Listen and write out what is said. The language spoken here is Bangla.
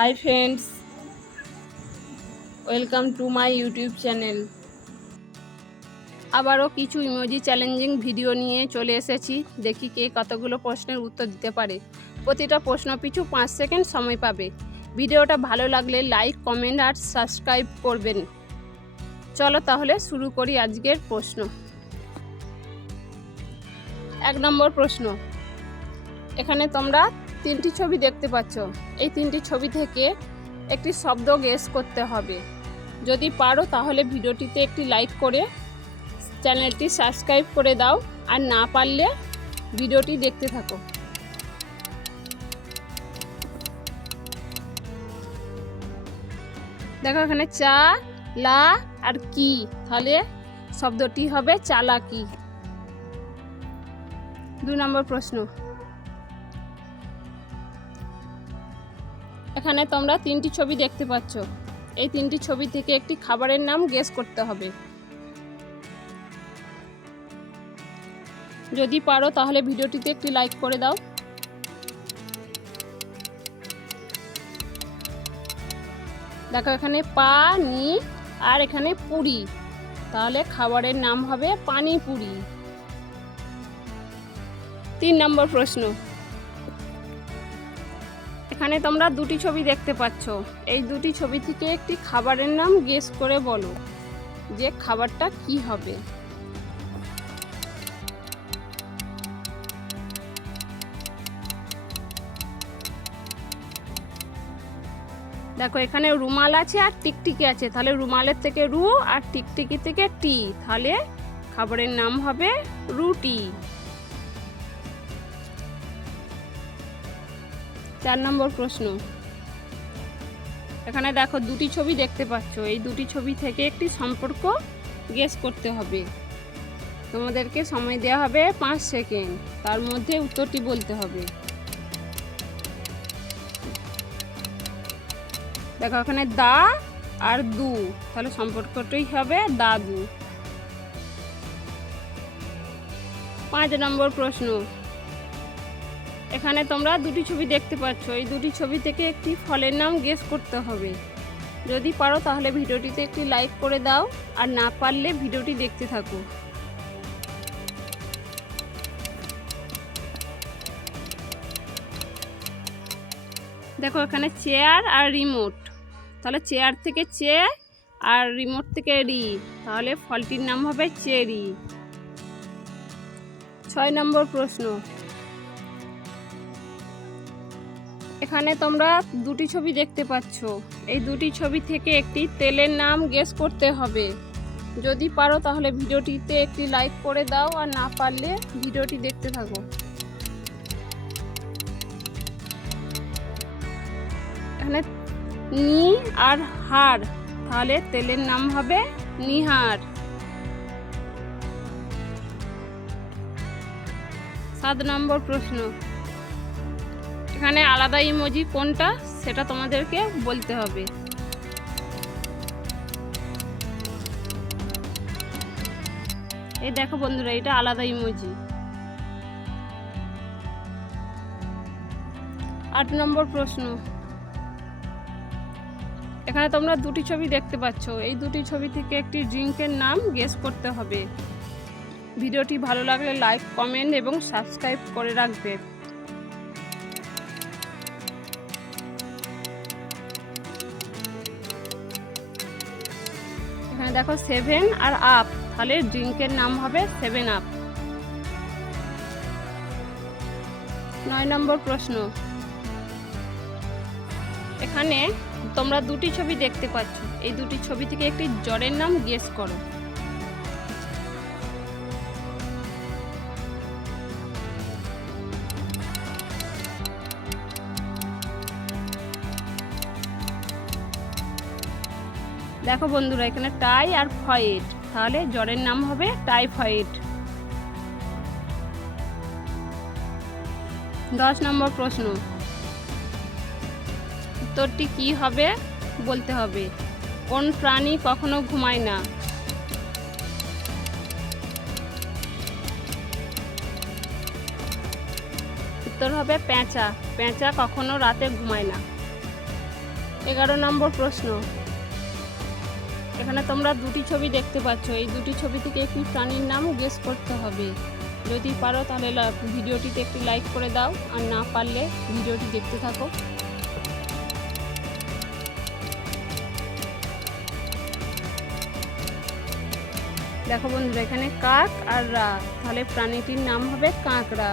Hi friends, welcome to my YouTube channel. আবারও কিছু ইমোজি চ্যালেঞ্জিং ভিডিও নিয়ে চলে এসেছি। দেখি কে কতগুলো প্রশ্নের উত্তর দিতে পারে। প্রতিটা প্রশ্ন পিছু 5 সেকেন্ড সময় পাবে। ভিডিওটা ভালো লাগলে লাইক, কমেন্ট আর সাবস্ক্রাইব করবেন। চলো তাহলে শুরু করি আজকের প্রশ্ন। 1 নম্বর প্রশ্ন। এখানে তোমরা 3টি ছবি দেখতে পাচ্ছ। এই 3টি ছবি থেকে একটি শব্দ গেস করতে হবে। যদি পারো তাহলে ভিডিওটিতে একটি লাইক করে চ্যানেলটি সাবস্ক্রাইব করে দাও, আর না পারলে ভিডিওটি দেখতে থাকো। দেখো এখানে চা, লা আর কি, তাহলে শব্দটি হবে চালাকি। 2 নম্বর প্রশ্ন। এখানে তোমরা 3টি ছবি দেখতে পাচ্ছ। এই 3টি ছবি থেকে একটি খাবারের নাম গেস করতে হবে। যদি পারো তাহলে ভিডিওটিতে একটি লাইক করে দাও। দেখো এখানে পানি আর এখানে পুরি, তাহলে খাবারের নাম হবে পানিপুরি। 3 নম্বর প্রশ্ন। এখানে তোমরা 2টি ছবি দেখতে পাচ্ছ। এই 2টি ছবি থেকে একটি খাবারের নাম গেস করে বলো যে খাবারটা কি হবে। দেখো এখানে রুমাল আছে আর টিকটিকি আছে, তাহলে রুমালের থেকে রু আর টিকটিকি থেকে টি, তাহলে খাবারের নাম হবে রুটি। 4 নম্বর প্রশ্ন। এখানে দেখো 2টি ছবি দেখতে পাচ্ছ। এই 2টি ছবি থেকে একটি সম্পর্ক গেস করতে হবে। তোমাদেরকে সময় দেওয়া হবে 5 সেকেন্ড, তার মধ্যে উত্তরটি বলতে হবে। দেখো এখানে দা আর দু, তাহলে সম্পর্কটাই হবে দাদু। 5 নম্বর প্রশ্ন। এখানে তোমরা 2টি ছবি দেখতে পাচ্ছ। এই 2টি ছবি থেকে একটি ফলের নাম গেস করতে হবে। যদি পারো তাহলে ভিডিওটিতে একটি লাইক করে দাও, আর না পারলে ভিডিওটি দেখতে থাকো। দেখো এখানে চেয়ার আর রিমোট, তাহলে চেয়ার থেকে চে আর রিমোট থেকে রি, তাহলে ফলটির নাম হবে চেরি। 6 নম্বর প্রশ্ন। এখানে তোমরা 2টি ছবি দেখতে পাচ্ছ। এই 2টি ছবি থেকে একটি তেলের নাম গেস করতে হবে। যদি পারো তাহলে ভিডিওটিতে একটি লাইক করে দাও, আর না পারলে ভিডিওটি দেখতে থাকো। এখানে নি আর হার, তাহলে তেলের নাম হবে নিহার। 7 নম্বর প্রশ্ন। এখানে আলাদা ইমোজি কোনটা সেটা তোমাদেরকে বলতে হবে। এই দেখো বন্ধুরা, এটা আলাদা ইমোজি। 8 নম্বর প্রশ্ন। এখানে তোমরা 2টি ছবি দেখতে পাচ্ছ। এই 2টি ছবি থেকে একটি ড্রিঙ্কের নাম গেস করতে হবে। ভিডিওটি ভালো লাগলে লাইক, কমেন্ট এবং সাবস্ক্রাইব করে রাখবে। এখানে দেখো 7 আর আপ, তাহলে ড্রিঙ্কের নাম হবে 7 আপ। 9 নম্বর প্রশ্ন। এখানে তোমরা 2টি ছবি দেখতে পাচ্ছ। এই 2টি ছবি থেকে একটি জ্বরের নাম গেস করো। দেখো বন্ধুরা, এখানে টাই আর ফয়েড, তাহলে জ্বরের নাম হবে টাইফয়েড। 10 নম্বর প্রশ্ন। উত্তরটি কি হবে বলতে হবে। কোন প্রাণী কখনো ঘুমায় না? উত্তর হবে পেঁচা। পেঁচা কখনো রাতে ঘুমায় না। 11 নম্বর প্রশ্ন, এখানে তোমরা দুটি ছবি দেখতে পাচ্ছ। এই দুটি ছবি থেকে একটি প্রাণীর নাম গেস করতে হবে। যদি পারো তাহলে ভিডিওটিতে একটি লাইক করে দাও, আর না পারলে ভিডিওটি দেখতে থাকো। দেখো বন্ধুরা, এখানে কাক আর রা, তাহলে প্রাণীটির নাম হবে কাঁকড়া।